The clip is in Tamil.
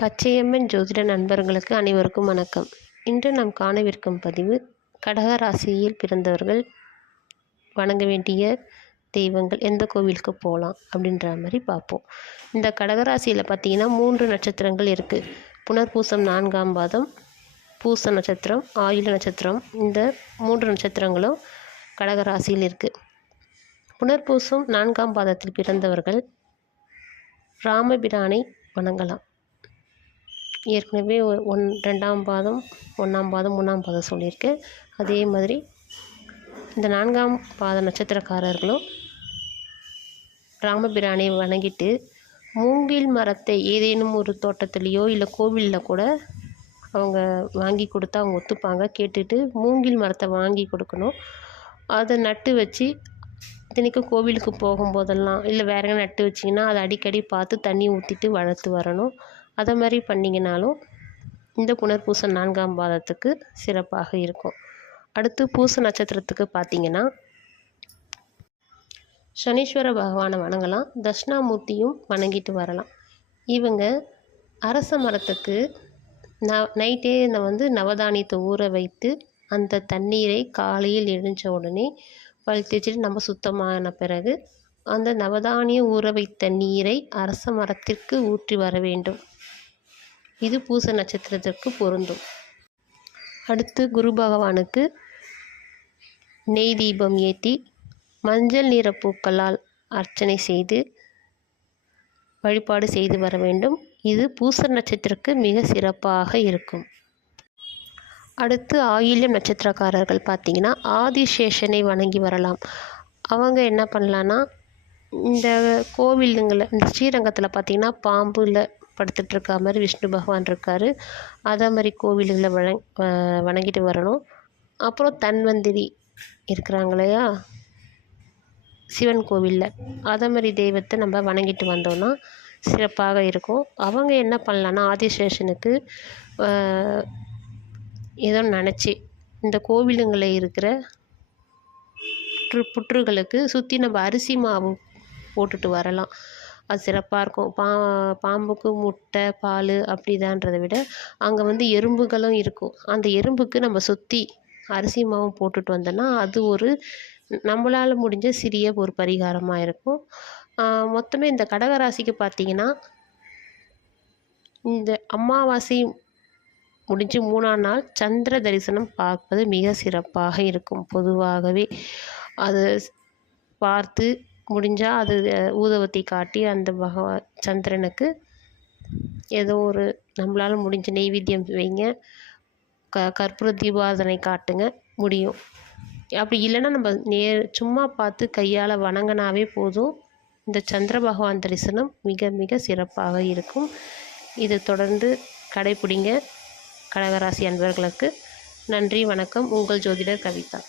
பச்சையம்மன் ஜோதிட நண்பர்களுக்கு அனைவருக்கும் வணக்கம். இன்று நாம் காணவிருக்கும் பதிவு கடக ராசியில் பிறந்தவர்கள் வணங்க வேண்டிய தெய்வங்கள் எந்த கோவிலுக்கு போகலாம் அப்படின்ற மாதிரி பார்ப்போம். இந்த கடகராசியில் பார்த்தீங்கன்னா மூன்று நட்சத்திரங்கள் இருக்குது புனர்பூசம் நான்காம் பாதம் பூச நட்சத்திரம் ஆயுள நட்சத்திரம். இந்த மூன்று நட்சத்திரங்களும் கடகராசியில் இருக்குது புனர்பூசம் நான்காம் பாதத்தில் பிறந்தவர்கள் ராமபிரானை வணங்கலாம். ஏற்கனவே ஒன் ரெண்டாம் பாதம் ஒன்றாம் பாதம் மூணாம் பாதம் சொல்லியிருக்கேன் அதே மாதிரி இந்த நான்காம் பாத நட்சத்திரக்காரர்களும் ராமபிரானை வணங்கிட்டு மூங்கில் மரத்தை ஏதேனும் ஒரு தோட்டத்துலேயோ இல்லை கோவிலில் கூட அவங்க வாங்கி கொடுத்தா அவங்க ஒத்துப்பாங்க. கேட்டுட்டு மூங்கில் மரத்தை வாங்கி கொடுக்கணும். அதை நட்டு வச்சு இத்தனைக்கும் கோவிலுக்கு போகும்போதெல்லாம் இல்லை வேற எங்கே நட்டு வச்சிங்கன்னா அதை அடிக்கடி பார்த்து தண்ணி ஊற்றிட்டு வளர்த்து வரணும். அதை மாதிரி பண்ணிங்கனாலும் இந்த புனர்பூசம் நான்காம் பாதத்துக்கு சிறப்பாக இருக்கும். அடுத்து பூச நட்சத்திரத்துக்கு பார்த்தீங்கன்னா சனீஸ்வர பகவானை வணங்கலாம். தட்சிணாமூர்த்தியும் வணங்கிட்டு வரலாம். இவங்க அரச மரத்துக்கு ந நைட்டே இந்த வந்து நவதானியத்தை ஊற வைத்து அந்த தண்ணீரை காலையில் எழுந்த உடனே வலித்து நம்ம சுத்தமான பிறகு அந்த நவதானியம் ஊற வைத்த நீரை அரச மரத்திற்கு ஊற்றி வர வேண்டும். இது பூச நட்சத்திரத்திற்கு பொருந்தும். அடுத்து குரு பகவானுக்கு நெய் தீபம் ஏற்றி மஞ்சள் நிற பூக்களால் அர்ச்சனை செய்து வழிபாடு செய்து வர வேண்டும். இது பூச நட்சத்திரக்கு மிக சிறப்பாக இருக்கும். அடுத்து ஆயில்யம் நட்சத்திரக்காரர்கள் பார்த்தீங்கன்னா ஆதிசேஷனை வணங்கி வரலாம். அவங்க என்ன பண்ணலான்னா இந்த கோவிலுங்களை இந்த ஸ்ரீரங்கத்தில் பார்த்தீங்கன்னா பாம்பு இல்லை இருக்க மாதிரி விஷ்ணு பகவான் இருக்கார். அதே மாதிரி கோவில்களை வணங் வணங்கிட்டு வரணும். அப்புறம் தன்வந்திரி இருக்கிறாங்க இல்லையா? சிவன் கோவிலில். அதே மாதிரி தெய்வத்தை நம்ம வணங்கிட்டு வந்தோம்னா சிறப்பாக இருக்கும். அவங்க என்ன பண்ணலான்னா ஆதிசேஷனுக்கு ஏதோ நினச்சி இந்த கோவிலுங்களில் இருக்கிற புற்று புற்றுகளுக்கு சுற்றி நம்ம அரிசி மாவு போட்டுட்டு வரலாம். அது சிறப்பாக இருக்கும். பா பாம்புக்கு முட்டை பால் அப்படிதான்றதை விட அங்கே வந்து எறும்புகளும் இருக்கும். அந்த எறும்புக்கு நம்ம சுற்றி அரிசி மாவும் போட்டுட்டு வந்தோன்னா அது ஒரு நம்மளால் முடிஞ்ச சிறிய ஒரு பரிகாரமாக இருக்கும். மொத்தமே இந்த கடகராசிக்கு பார்த்தீங்கன்னா இந்த அமாவாசை முடிஞ்சு மூணாம் நாள் சந்திர தரிசனம் பார்ப்பது மிக சிறப்பாக இருக்கும். பொதுவாகவே அது பார்த்து முடிஞ்சால் அது அஹ், ஊதுவத்தி காட்டி அந்த பகவா சந்திரனுக்கு ஏதோ ஒரு நம்மளால் முடிஞ்ச நெய்வேத்தியம் வைங்க. க கற்பூர தீபாதனை காட்டுங்க. முடியும். அப்படி இல்லைன்னா நம்ம நே சும்மா பார்த்து கையால் வணங்கினாவே போதும். இந்த சந்திர பகவான் தரிசனம் மிக மிக சிறப்பாக இருக்கும். இது தொடர்ந்து கடைப்பிடிங்க கடகராசி அன்பர்களுக்கு நன்றி வணக்கம். உங்கள் ஜோதிடர் கவிதா.